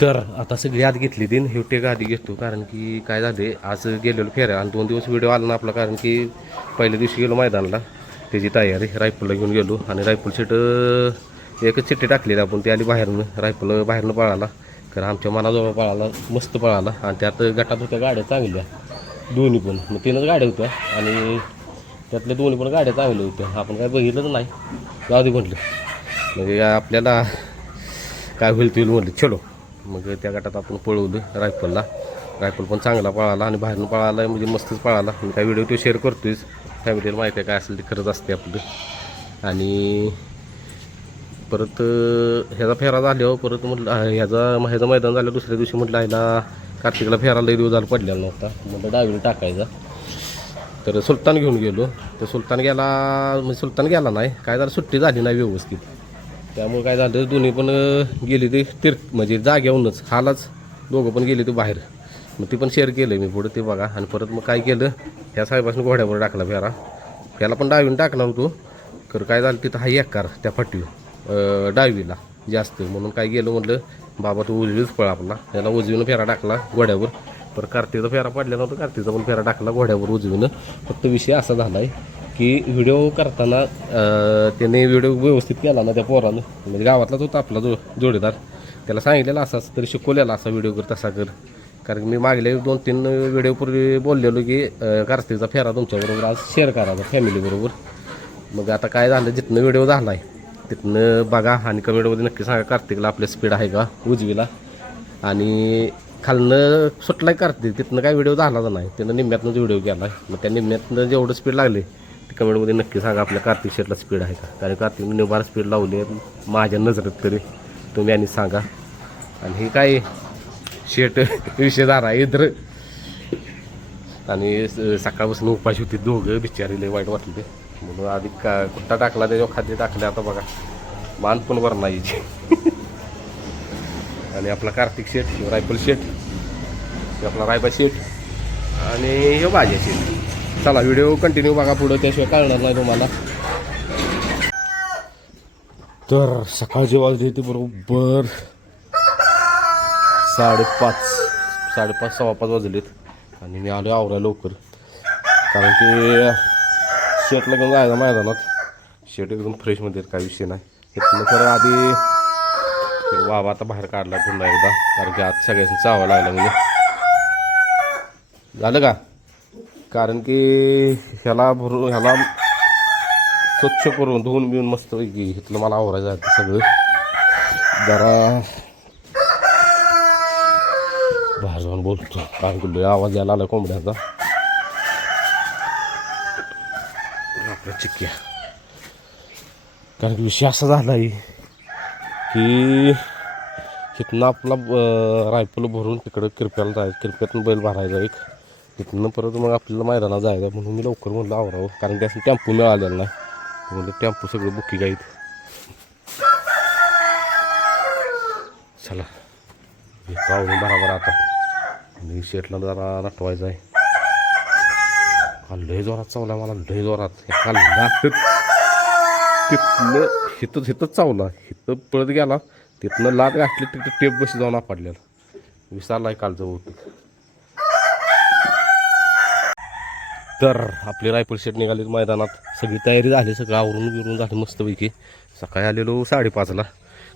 तर आता सगळी आत घेतली तीन हेवटेक आधी घेतो कारण की काय झाले आज गेलेलो फेऱ्या आणि 2 दिवस व्हिडिओ आला ना आपला कारण की पहिल्या दिवशी गेलो मैदानाला त्याची तयारी रायफलला घेऊन गेलो आणि रायफल सीट एकच चिठ्ठी टाकलेली आपण ती आली बाहेरनं रायफल बाहेरनं पळाला कारण आमच्या मनाजवळ पळाला मस्त पळाला आणि त्यात गटात होत्या गाड्या चांगल्या दोन्ही पण मग 3च गाड्या होत्या आणि त्यातल्या दोन्ही पण गाड्या चांगल्या होत्या आपण काय बघितलंच नाही जाऊ दे म्हटलं म्हणजे आपल्याला काय होईल ते म्हटलं चलो मग त्या गटात आपण पळवलं रायफल पण चांगला पळाला आणि बाहेरून पळाला म्हणजे मस्तच पळाला मी काय व्हिडिओ तो शेअर करतोयच फॅमिलीला माहिती आहे काय असेल ते खरंच असते आपलं आणि परत ह्याचा फेरा झाल्यावर परत म्हटलं ह्याचं मैदान झालं दुसऱ्या दिवशी म्हटलं ह्याला कार्तिकला फेरा लई दिवस झाला पडलेला नव्हता म्हटलं डावीला टाकायचा तर सुलतान घेऊन गेलो तर सुलतान गेला नाही काय झालं सुट्टी झाली नाही व्यवस्थित त्यामुळे काय झालं दोन्ही पण गेली ते म्हणजे जाग्याहूनच हालाच दोघं पण गेले ते बाहेर मग ती पण शेअर केलं मी पुढं ते बघा आणि परत मग काय केलं ह्या साहेबांनी घोड्यावर टाकला फेरा त्याला पण डावीनं टाकणार होतो तर काय झालं तिथं हा एकार त्या फाटीवर डावीला जास्त म्हणून काय गेलं म्हटलं बाबा तू उजवीच पळ आपला त्याला उजवीनं फेरा टाकला घोड्यावर पर कार्तिकचा फेरा पडलेला होता कार्तिकचा पण फेरा टाकला घोड्यावर उजवीनं फक्त विषय असा झाला आहे की व्हिडिओ करताना त्याने व्हिडिओ व्यवस्थित केला ना त्या पोरानं म्हणजे गावातलाच होता आपला जोडीदार त्याला सांगितलेलं असाच तरी शिकवलेला असा व्हिडिओ कर तसा कर कारण मी मागले 2-3 व्हिडिओपूर्वी बोललेलो की कार्तिकचा फेरा तुमच्याबरोबर आज शेअर करायचा फॅमिलीबरोबर मग आता काय झालं जिथनं व्हिडिओ झाला आहे तिथनं बघा आणि कमेंटमध्ये नक्की सांगा कार्तिकला आपल्या स्पीड आहे का उजवीला आणि खालनं सुटला आहे कार्तिक तिथनं काय व्हिडिओ झाला नाही त्यानं निम्म्यातनंच व्हिडिओ केला आहे मग त्या निम्म्यातनं जेवढं स्पीड लागले ते कमेंटमध्ये नक्की सांगा आपल्या कार्तिक शेटला स्पीड आहे का कारण कार्तिकने निबार स्पीड लावली आहे माझ्या नजरेत तरी तुम्ही आणि सांगा आणि हे काय शेट विषय झाला इतर आणि सकाळपासून उपाशी होती दोघं बिचारी लय वाईट वाटलं ते म्हणून आधी कुठ्टा टाकला त्याच्यावर खाद्य टाकले आता बघा मान पण बरं नाही आणि आपला कार्तिक शेट रायफल शेट आपला रायबा शेट आणि हे भाज्या शेट चला व्हिडिओ कंटिन्यू बघा पुढं त्याशिवाय कळणार नाही तुम्हाला तर सकाळचे वाजले ते बरोबर 5:30 वाजलेत आणि मी आलो आवरा लवकर कारण की शेटला घेऊन जायचं मैदानात शेट एकदम फ्रेशमध्ये काय विषय नाही तिथलं खरं आधी वावा आता बाहेर काढला पुन्हा एकदा कारण की आज सगळ्यांनी चावा लागला म्हणजे झालं का कारण की ह्याला स्वच्छ करून धुवून बिवून मस्त पैकी इथलं मला आवरायचं आहे सगळं जरा बाहेर जाऊन बोलतो कारण की आवाज यायला आला कोंबड्याचा आपल्या चिक्क्या कारण की विषय असा झाला आहे की इथनं आपला रायफल भरून तिकडं किरप्याला जायचं किरप्यातून बैल भरायचा एक तिथनं परत मग आपल्याला मैदानात जायचं म्हणून मी लवकर म्हणलं आवरावं कारण की असं टेम्पो मिळालेला नाही म्हणजे टेम्पो सगळं बुकिंग आहेत चला येतो आवरून बराबर आता आणि शेटला जरा नटवायचं आहे लय जोरात चावला मला लय जोरात तिथनं हिथंच चावला हिथं पळत गेला तिथनं लाट घातली तिथं टेप बशी जाऊन आपडलेला विसरला आहे कालचं बहुतेक तर आपले रायफल शेट निघाले मैदानात सगळी तयारी झाली सगळं आवरून बिरून झाली मस्तपैकी सकाळी आलेलो 5:30ला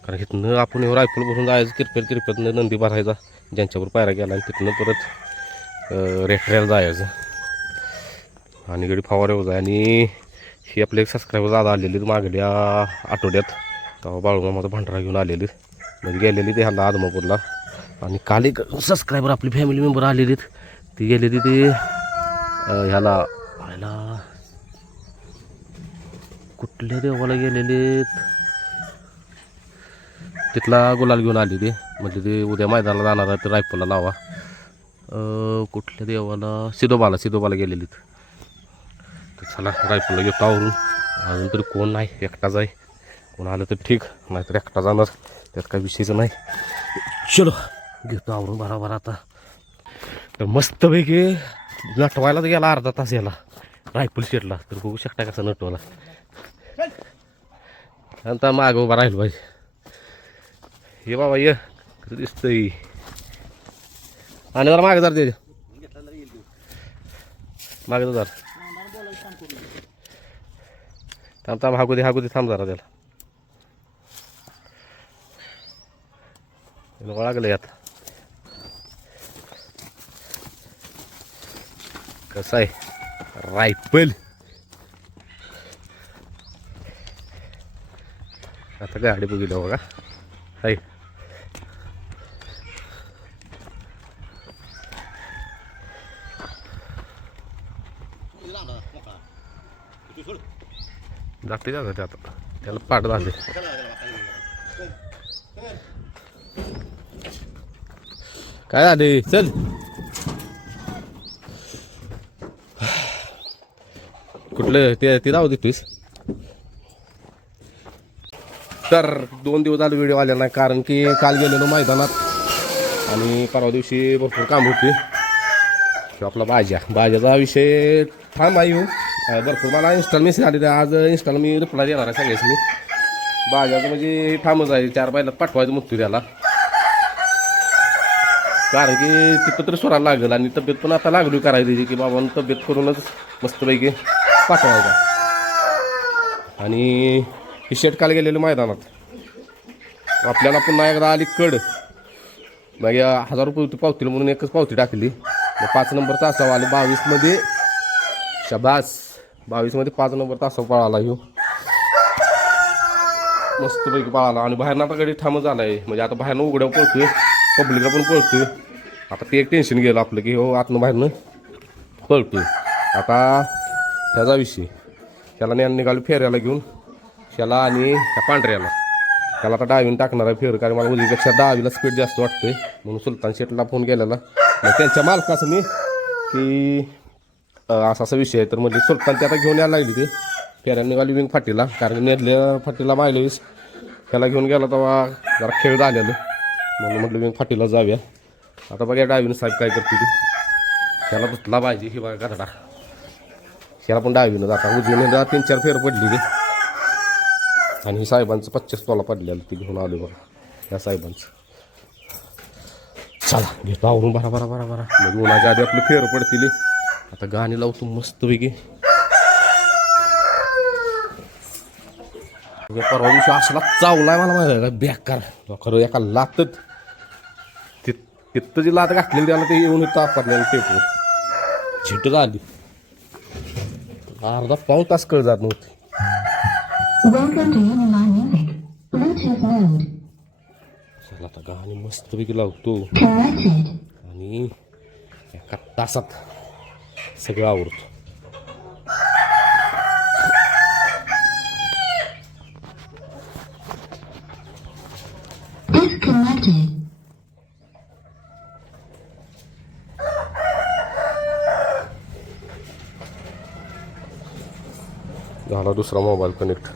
कारण इथनं आपण रायफल भरून जायचं किरप्यातनं नंदी भरायचा ज्यांच्यावर पायरा गेला आणि तिथनं परत रेटऱ्याला जायचं आणि गडी फवाऱ्यावर जाय आणि हे आपले एक सबस्क्रायबर दादा आलेले मागल्या आठवड्यात तेव्हा बाळूमामाचा भांडारा घेऊन आलेले म्हणजे गेलेली ते ह्याला आदमापूरला आणि काल एक सबस्क्रायबर आपली फॅमिली मेंबर आलेली ती गेलेली ते ह्याला कुठल्या देवाला गेलेले तिथला गुलाल घेऊन आली ते म्हणजे ते उद्या मैदानाला जाणार आहे ते रायफलला लावा कुठल्या देवाला सिदोबाला गेलेली तर चला रायफलला घेतो आवरून अजून तरी कोण नाही एकटाच आहे कोण आलं तर ठीक नाहीतर एकटा जाणार त्यात काही विषयचं नाही चलो घेतो आवरून बराबर आता तर मस्तपैकी नटवायलाच गेला अर्धा तास याला रायफल शेटला तर बघू शकता कसा नटवाला नंतर मागं उभा राहिलो पाहिजे हे बाबा ये कसं दिसतंय. आणि जरा मागे जर ते मागे जर थांब थांब हागू दे थांब जरा त्याला लागलं आता. कसं आहे रायफल आता गाडी बघितलं बघा आहे. जाते जाते आता त्याला पाठ झाले. काय झाले चल कुठलं ते जाऊ देतोस. तर 2 दिवस झाले व्हिडिओ आलेला नाही कारण की काल गेलेलो मैदानात आणि परवा दिवशी भरपूर काम होते. आपला भाज्याचा विषय थांब आहे. भरपूर मला इन्स्टॉल मेसेज आले आज इन्स्टॉल मी रिप्लाय देणार आहे सगळ्यासनी. भाज्याचं म्हणजे ठामच आहे 4 बैलात पाठवायचं मुक्ती त्याला कारण की तिथं तर सोरायला लागेल आणि तब्येत पण आता लागली करायची की बाबा तब्येत करूनच मस्तपैकी पाठवायचा. आणि ही शेट काल गेलेलं मैदानात आपल्याला पुन्हा एकदा आली कड मग 1000 रुपये पावतीला म्हणून एकच पावती टाकली. मग 5 नंबर तासावर आले 22मध्ये शाबास 22मध्ये 5 नंबर तासावर पळाला ह्यो मस्तपैकी पळाला. आणि बाहेरनं आता गाडी ठामच झाला आहे म्हणजे आता बाहेरनं उघड्या पळतोय पब्लिकला पण पळतोय. आता ते एक टेन्शन गेलं आपलं की हो आतनं बाहेरनं पळतोय. आता ह्याचा विषय त्याला ज्ञान निघालो फेऱ्याला घेऊन त्याला आणि त्या पांढऱ्याला त्याला आता डावीनं टाकणार आहे फेर कारण मला उजवीपेक्षा डावीला स्पीड जास्त वाटतंय म्हणून सुलतान शेटला फोन केलेला. मग त्यांच्या मालकाचं मी की असा विषय आहे तर म्हणजे सुलतान ते आता घेऊन यायला लागली ते फेऱ्यानं निघाली विंग फाटीला कारण नेरल्या फाटीला मागल्या वेळेस त्याला घेऊन गेला तेव्हा जरा खेळ झालेलं म्हणून म्हटलं विंग फाटीला जाऊया. आता बघा डावीनं साहेब काय करते ती त्याला बसला पाहिजे ही बघा गरडा ह्याला पण डावीनं जाता उजवीनं 3-4 फेर पडली ती आणि साहेबांचं 25 तोला पडलेलं ते घेऊन आलो बघा या साहेबांचं. चला घेतो आवरून बरा म्हणजे उन्हाच्या आधी आपलं फेर पडतील. आता गाणी लावतो मस्तपैकी. परवा दिवशी असला चावलाय मला माहिती आहे का बेकार खरं एका लातत तिथं जी लात घातलेली त्याला ते येऊन तापडलेलं पेपर झिट झाली. अर्धा पाऊण तास कळ जात नव्हती. चला आता गाणी मस्तपैकी लावतो आणि एका तासात सगळं आवडतो. झाला दुसरा मोबाईल कनेक्ट.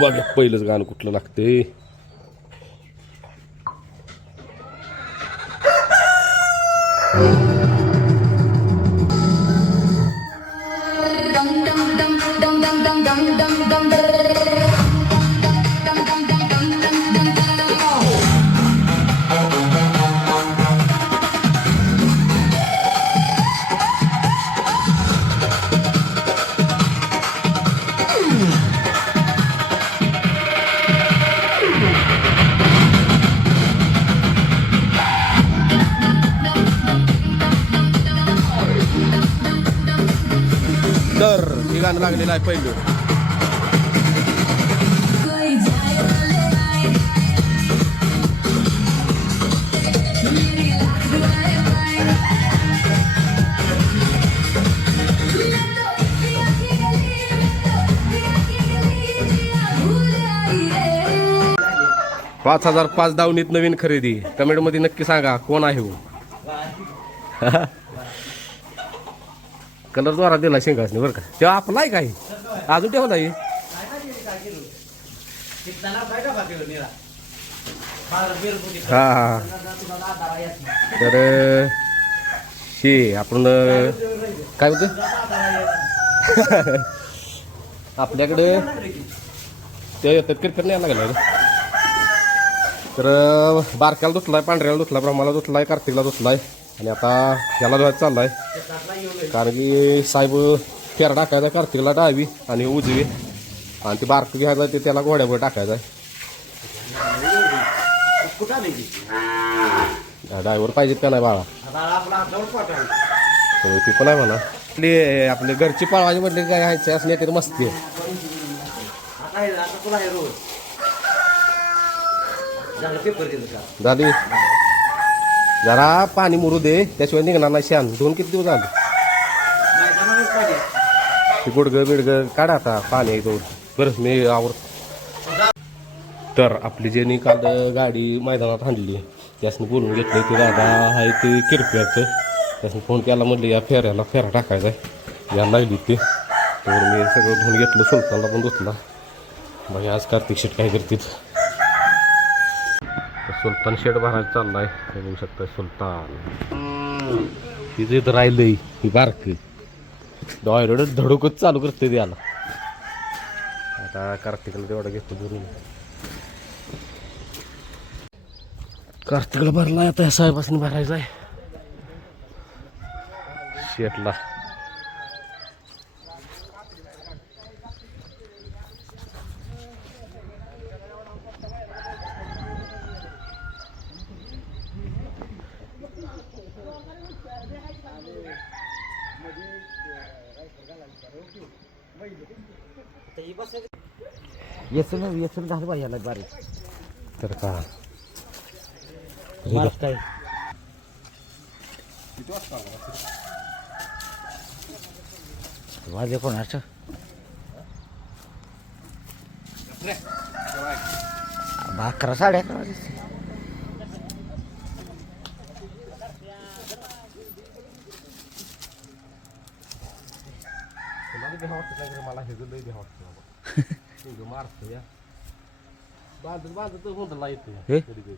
बघा पहिलंच गाणं कुठलं लागते. तर हे गाणं लागलेलं आहे पहिलं. $5,005 दावणीत नवीन खरेदी. कमेंटमध्ये नक्की सांगा कोण आहे हो. कलर द्वारा दिला शेंगासने बरं का तेव्हा आपला आहे काही अजून ठेवला आहे हा हा तर हे आपण काय बोलतो आपल्याकडे ते येतात क्रिकेट नाही लागला तर बारक्याला धुतलाय, पांढऱ्याला धुतलाय, ब्रह्माला धुतलाय, कार्तिकला धुतलाय आणि आता ह्याला धुवायचं चाललाय कारण की साहेब फेरा टाकायचा कार्तिकला डावी आणि उजवी आणि ते बारक घ्यायचं ते त्याला घोड्यावर टाकायचं आहे. ड्रायव्हर पाहिजेत का नाही बाळा ती पण आहे म्हणा आपली घरची पाळवाजी म्हटली काय ह्याची असणे तरी मस्ती आहे. झाली जरा पाणी मुरू दे त्याशिवाय निघणार नाही शान. दोन किती दिवस झाले ते गुडगं बिडगं काढा आता पाणी दोन बरं मी आवर. तर आपली ज्यांनी काल गाडी मैदानात आणली त्यासनी बोलून घेतलं ते दादा आहे ते किरप्याचं त्यासनी फोन केला म्हटलं या फेऱ्याला फेरा टाकायचा आहे याला लागली ते तर मी सगळं धुवून घेतलं. सुलतानला पण धुतला बाई आज कार्तिक शेट काय करतील. सुलतान शेट भरायला चाललाय बघू शकता. सुलतान ही जे राहिलंय ही बारक डॉयरड धडकच चालू करते त्याला. आता कार्तिकला तेवढा घेतो धरून कार्तिकला भरलाय आता साहेबासनी भरायचा आहे शेटला. येसून झालं पाहिजे याला बारीक तर का काय वाजे कोणाचं 11 11:30 वाजे. मला हे लय भ्या वाटतं मारतो या बांधत बांधत हुंडला येतो कधी कधी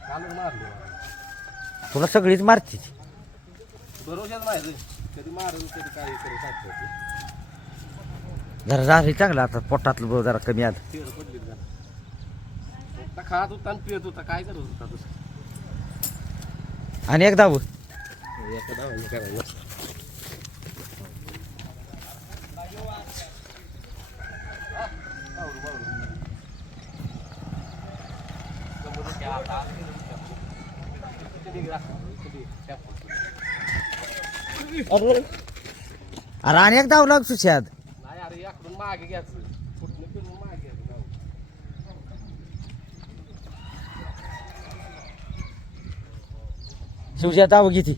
कालच मारले तुला सगळीच मारते बरोबर नाही कधी मारेल कधी काय करू टाकतो जरा झाली चांगलं आता पोटातलं जरा कमी आलं. तेल पडली जरा खात होता आणि पित होता काय करत होता दुसरं आणि एक दाव एका धावाने करायला. अरे आणि एक दाव लाग सुशाद नाही अरे याकडून मागे घ्यायचं फुटणं फिरून मागे घ्यायचं. शिवच्या दाव किती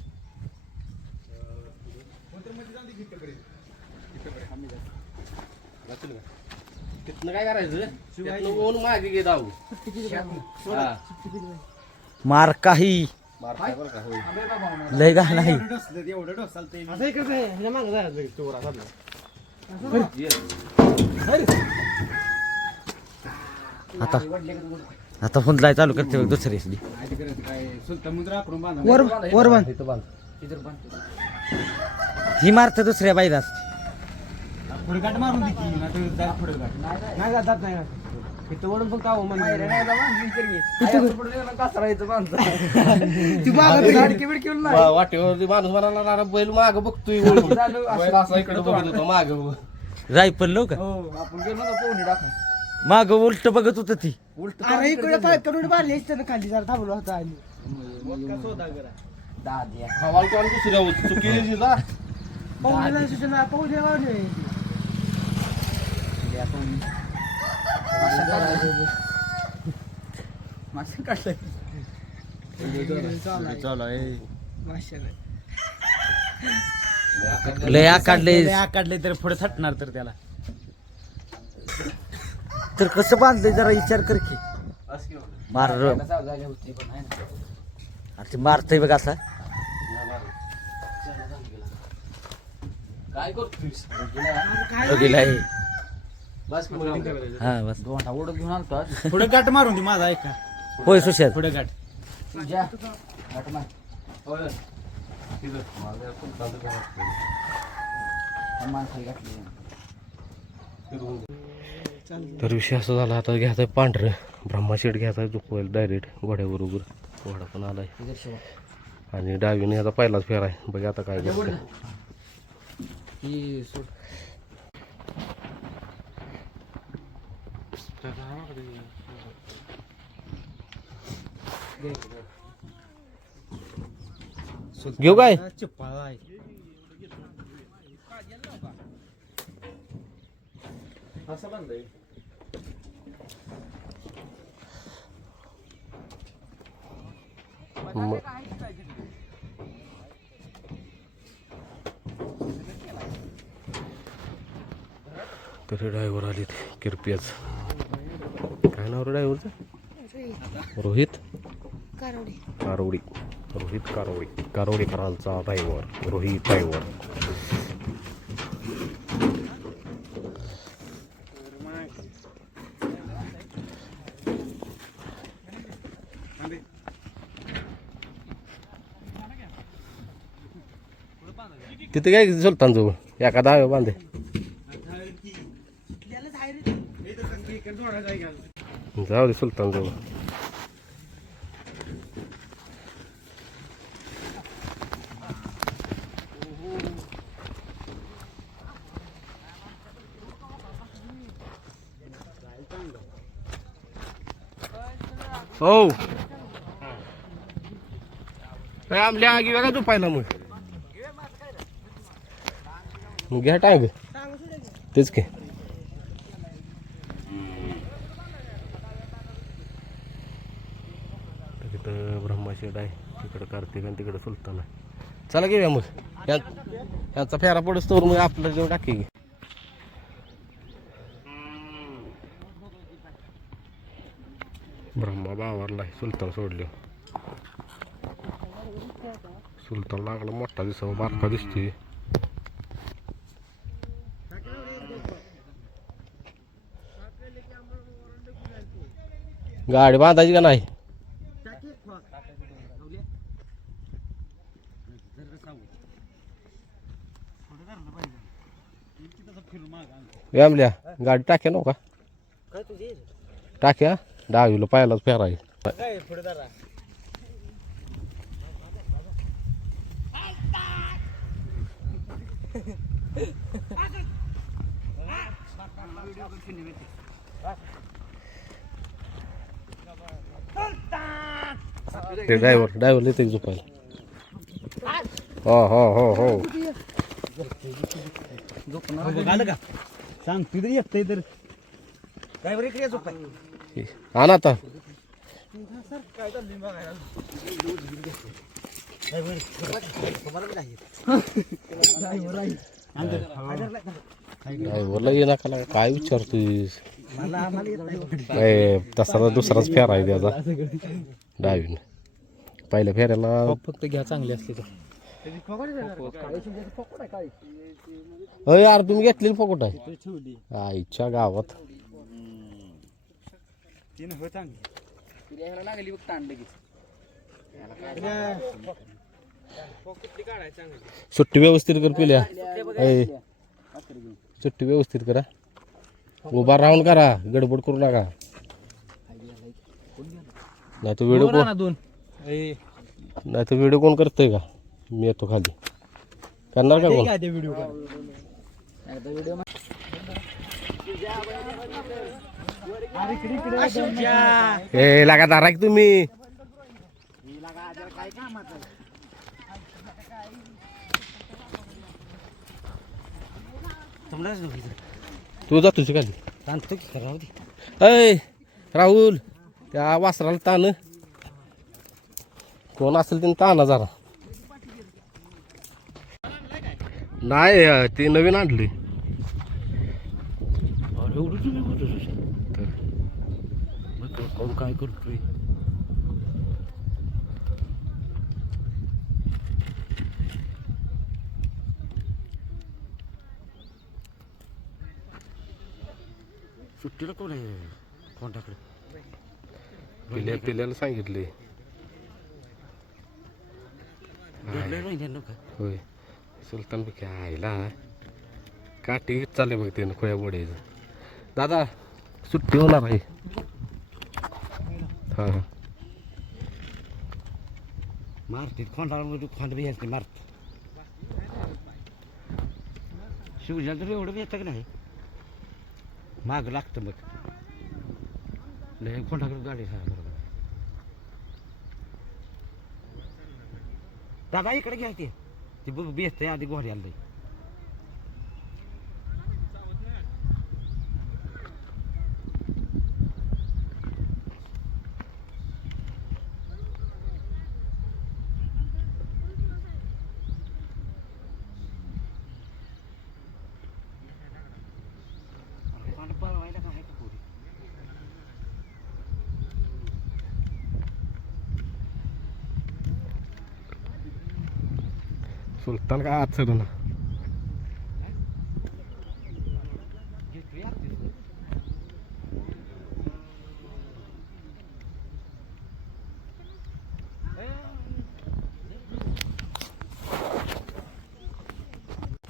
तिथनं काय करायचं तिथनं ओन मागे घे जाऊ मार काही मारताय बरं का होय. लय घाण नाही. आता आता हुंदलाय चालू करते बघ दुसरी वर बांध इथं बांध. ही मारते दुसऱ्या बाईदास वाटेवरती माणूस म्हणाला बैल माग बघतोय इकडे बघत होतो माग रायफल लो का आपण गेलो ना पोहणी टाका माग उलट बघत होत ती इकडे पाय करून मारले खाली जरा थांबलो होता आणि हवाल कोण दुसऱ्या होत चुकी जा पाहुण्याला सूचना पाहुणे मासे काढले लय आकाडले तर पुढे थटणार तर त्याला तर कसं बांधलंय जरा विचार कर की मार ते मारतय बघ असा काय करतोय गेलाय हा बस ओढत घेऊन आलतो आज. पुढे गाठ मारून दे माझा ऐका होय सुशांत पुढे गाठ जा. गाठ मार. माणसाला घातली. तर विषय असा झाला आता घ्यायचा आहे पांढरं ब्रह्माशेट घ्यायचा आहे झोपवायला डायरेक्ट घोड्याबरोबर. घोडा पण आलाय इधर शिवा. आणि डावीने आता पहिलाच फेर आहे बघा आता काय करतो. ही सोड. घेऊ काय चिप्पाळा आहे मग तरी ड्रायव्हर आले किरपियाच. काय नाव रे ड्रायव्हरचं? रोहित कारोडी. रोहित कारोडीकरांचा ड्रायव्हर रोहित ड्रायव्हर. तिथे काय सुलतान जवळ एका दहाव्या बांधे जाऊ दे सुलतान जवळ. हो काय आमल्या आगी वेगळा झोपायला मग घ्या टांग तेच की. तिथं ब्रह्माशेड आहे तिकडं कार्तिक आणि तिकडं सुलतान आहे. चला घेऊया मग यांचा फेरा पडस तर मग आपलं जेव्हा टाकी घे. ब्रह्मा बावरला सुलतान सोडले. सुलतान लागला मोठा दिसावा बारका दिसतोय. गाडी बांधायची का नाही? व्यामल्या गाडी टाक्या नको का? टाक्या डावीला पायालाच फेराय. ते ड्रायव्हर येते झोपायला. हो हो हो हो आलं का सांग तू तरी एकटं तर ड्रायव्हर इकडे झोपाय. हा ना आता काय चाललंय बघायला ड्रायव्हरला ये नका काय विचारतोयस? काय तसा दुसराच फेरा आहे त्याचा डावीन. पहिल्या फेऱ्याला फक्त घ्या चांगली असते तर. अय यार तुम्ही घेतलेली फकोट आहे आईच्या गावात. लागली बघ ताण लगेच. सुट्टी व्यवस्थित कर पिल्या. सुट्टी व्यवस्थित करा. उभा राहून करा गडबड करू नका नाही तर व्हिडिओ कोण नाही तर व्हिडिओ कोण करतोय का? मी येतो खाली करणार का कोण? हे लगातार आहे तुम्ही. तू जातो खाली. सांगतो की राहू दे. अय राहुल त्या वासराला ताण कोण असेल त्याने ताणा जरा. नाही ते नवीन आणले. काय करतोय? सुट्टीला कोण आहे कोणत्याकडे पिल्याला सांगितले होय. सुलतान बी काय आईला काठी चालले बघ ते खोया बोडायचं. दादा सुट्टी होणार आहे. हां हां मारते खोंडामध्ये खोंड बी यायचं मारते. शिवजाला तर एवढं बी येतं की नाही माग लागतं मग लय खोंडाकडे गाडी बरोबर. दादा इकडे घ्या ते बघ बेसतंय आधी घोडी आलं. पळवायला काय आहे का पोरी? सुलतान काय आज चढू ना.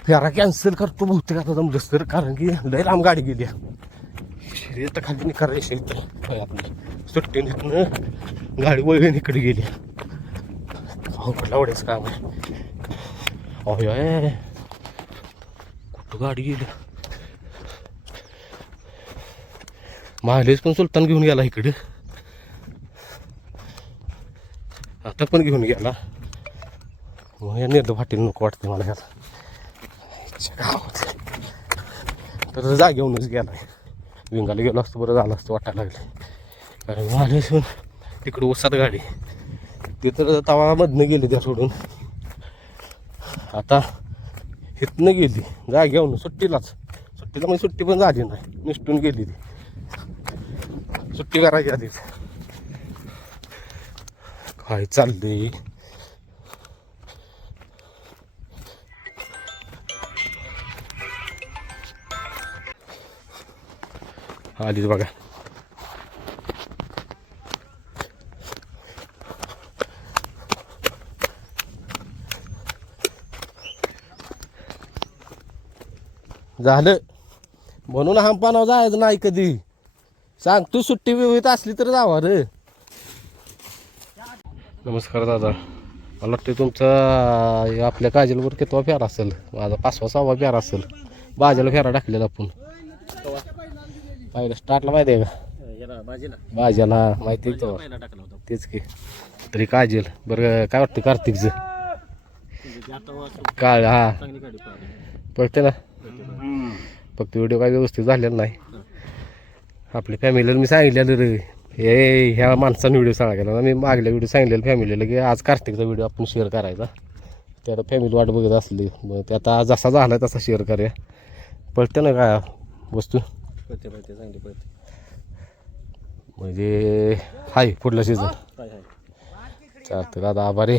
फेरा कॅन्सल करतो बहुतेक आता जमलंच तर, कारण की लय लांब गाडी गेली. शर्यत खाली नाही करायची इथं आपली सुट्टीने गाडी वळून इकडे गेली. हो कुठला वडायचं काम आहे. अय कुठं गाडी गेली. मायलेज पण सुलतान घेऊन गेला इकडे. आता पण घेऊन गेला. मग या निर्द फाटील नको वाटते मला ह्याला. तर जागेवरूनच गेला. विंगाला गेलो असतो बरं झालं असतं वाटायला लागले. कारण मायलेज पण तिकडं ओसात गाडी ते तर तवामधनं गेली त्या सोडून. आता इथनं गेली जागेवरून सुट्टीला म्हणजे सुट्टी पण झाली नाही, निसटून गेली ती. सुट्टी करायची आधीच. काय चाललंय आलीच बघा. झालं म्हणून हमपानावर जायचं नाही कधी. सांग तू सुट्टी विवित असली तर जावा रे. नमस्कार दादा. मला वाटतं तुमचा आपल्या काजलवर कितवा फेरा असेल. माझा 5वा 6वा फेरा असेल. बाजाला फेरा टाकलेला आपण पहिला स्टार्टला माहिती आहे का. बाजाला माहिती आहे तो तेच की. तरी काजल बरं काय वाटतं कार्तिकचं काळ हा पळते ना. फक्त व्हिडिओ काय व्यवस्थित झालेला नाही. आपल्या फॅमिलीला मी सांगितलेलं रे हे ह्या माणसानं व्हिडिओ सांगायला ना. मी मागल्या व्हिडिओ सांगितलेलं फॅमिलीला की आज कार्तिकचा व्हिडिओ आपण शेअर करायचा. ते आता फॅमिली वाट बघत असली मग ते आता जसा झाला तसा शेअर करूया. पळते ना काय वस्तू पळते चांगली पळते म्हणजे हाय पुढला सीझन चालतं. दादा आभारी.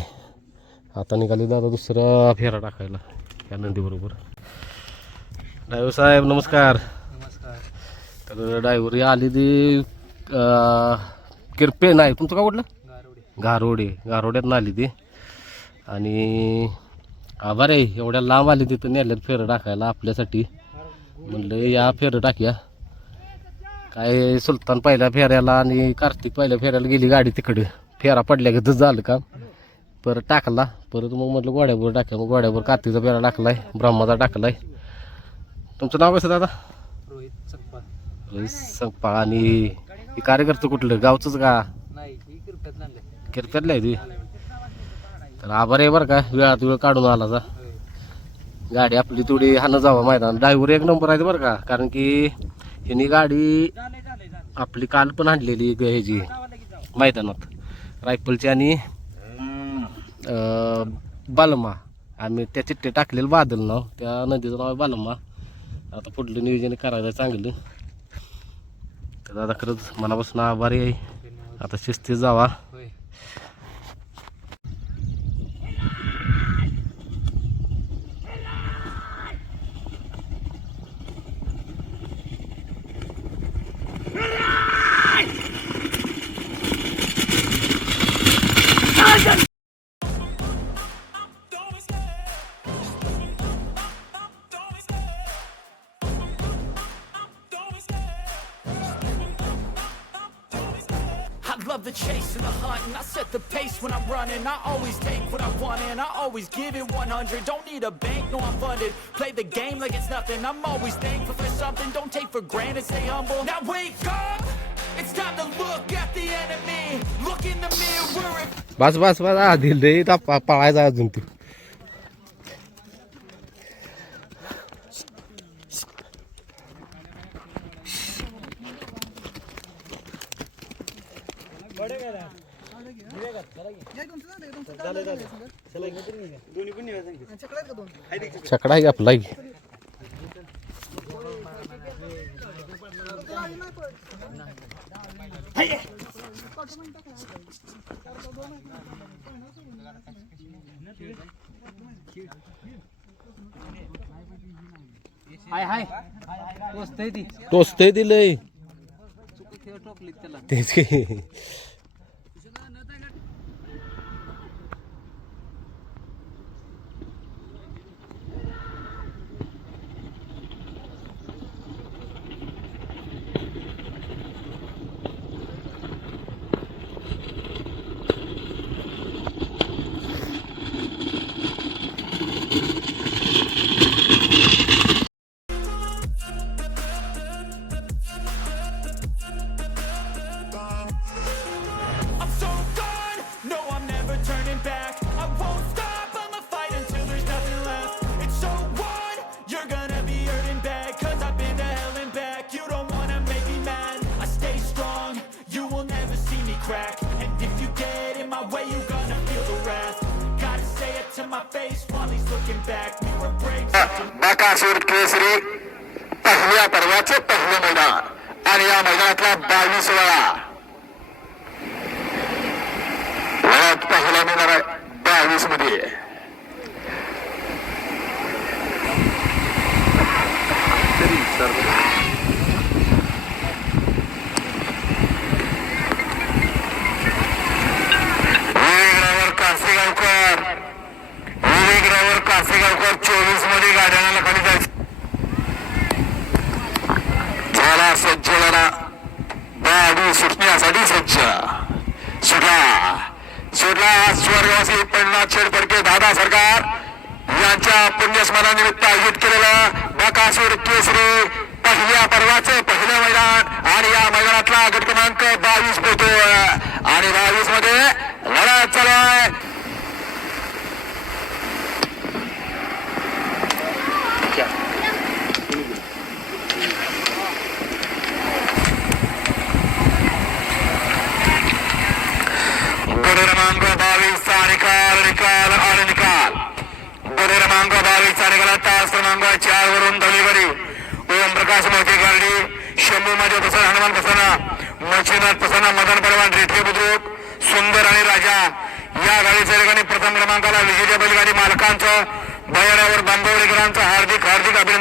आता निघाले दादा दुसरा फेरा टाकायला या नंदीबरोबर. ड्रायव्हर साहेब नमस्कार. नमस्कार. तर ड्रायव्हर आली ती किरपे नाही तुमचं का कुठलं गारोड्यातनं आली ती. आणि आभार आहे एवढ्या लांब आली तिथं नेल्यात फेरं टाकायला आपल्यासाठी. म्हणलं या फेरं टाकूया. काय सुलतान पहिल्या फेऱ्याला आणि कार्तिक पहिल्या फेऱ्याला गेली गाडी तिकडे. फेरा पडल्या की झालं काम. परत टाकला. परत मग म्हटलं गोड्यावर टाकूया. मग गोड्यावर कार्तिकचा फेरा टाकलाय, ब्रह्माचा टाकलाय. तुमचं नाव कसं दादा. रोहित संपा. आणि हे कार्यकर्ते कुठलं गावचंच का किरप्यातलं आहे ती. तर आभार आहे बरं का वेळात वेळ काढून आला जा. गाडी आपली थोडी हाणं जावं मैदान. ड्रायव्हर एक नंबर आहे बरं का. कारण की ह्यानी गाडी आपली काल पण आणलेली ह्याची मैदानात रायफलची आणि बालमा. आम्ही त्या चिठ्ठे टाकलेलं बादल नाव त्या नदीचं नाव आहे बालमा. आता पुढलं नियोजन करायचं चांगलं. तर दादा खरंच मनापासून आभारी आहे. आता शिस्तीत जावा. love the chase and the hunt, and I set the pace when I'm running. I always take what I want and I always give it 100. Don't need a bank, no I'm funded. Play the game like it's nothing. I'm always thankful for something. Don't take for granted, stay humble. Now wake up, it's time to look at the enemy. Look in the mirror. बस बस बस आधी लय पळायचा अजून तू. छकडा आहे आपला की. हाय हाय पोचतंय ती टोचतंय दिलंय टोपलीत त्याला. तेच की. I'm so gone, no I'm never turning back. I won't stop, I'ma fight until there's nothing left. It's so on, you're gonna be hurting bad, cause I've been to hell and back. You don't wanna make me mad, I stay strong, you will never see me crack. And if you get in my way, you're gonna feel the wrath. Gotta say it to my face while he's looking back. Mirror breaks. Bakasur केसरी पहिल्या पर्वाचे पहिले मैदान आणि या मैदानातला 22 वेळा लढत पहिला मिळणार आहे 22 मध्ये. कासेगावकर 24 मध्ये गाड्यांना खाली जायचं झाला. सज्ज झाला 22 सुटण्यासाठी सज्ज सुटला स्वर्गवासी पंडित शेडफडके दादा सरकार यांच्या पुण्यस्मरणानिमित्त आयोजित केलेलं बकासूर केसरी पहिल्या पर्वाचं पहिलं मैदान आणि या मैदानातला गट क्रमांक 22 पोहतो आणि 22 मध्ये लढत चालू आहे. क्रमांक 22 चा निकाल आणि निकाल. गड क्रमांक 22 चा निकाल तास क्रमांक 4 वरून दलिवरी ओम प्रकाश मोठे गाडी शंभू मध्ये प्रसन्न हनुमान प्रसन्न मच्छीनाथ प्रसन्न मदन परवान रेठे बुद्रुक सुंदर आणि राजा या गाडीच्या ठिकाणी प्रथम क्रमांकाला विजेत्या बैलगाडी मालकांचं बयाड्यावर बांबवडेकरांचं हार्दिक अभिनंदन.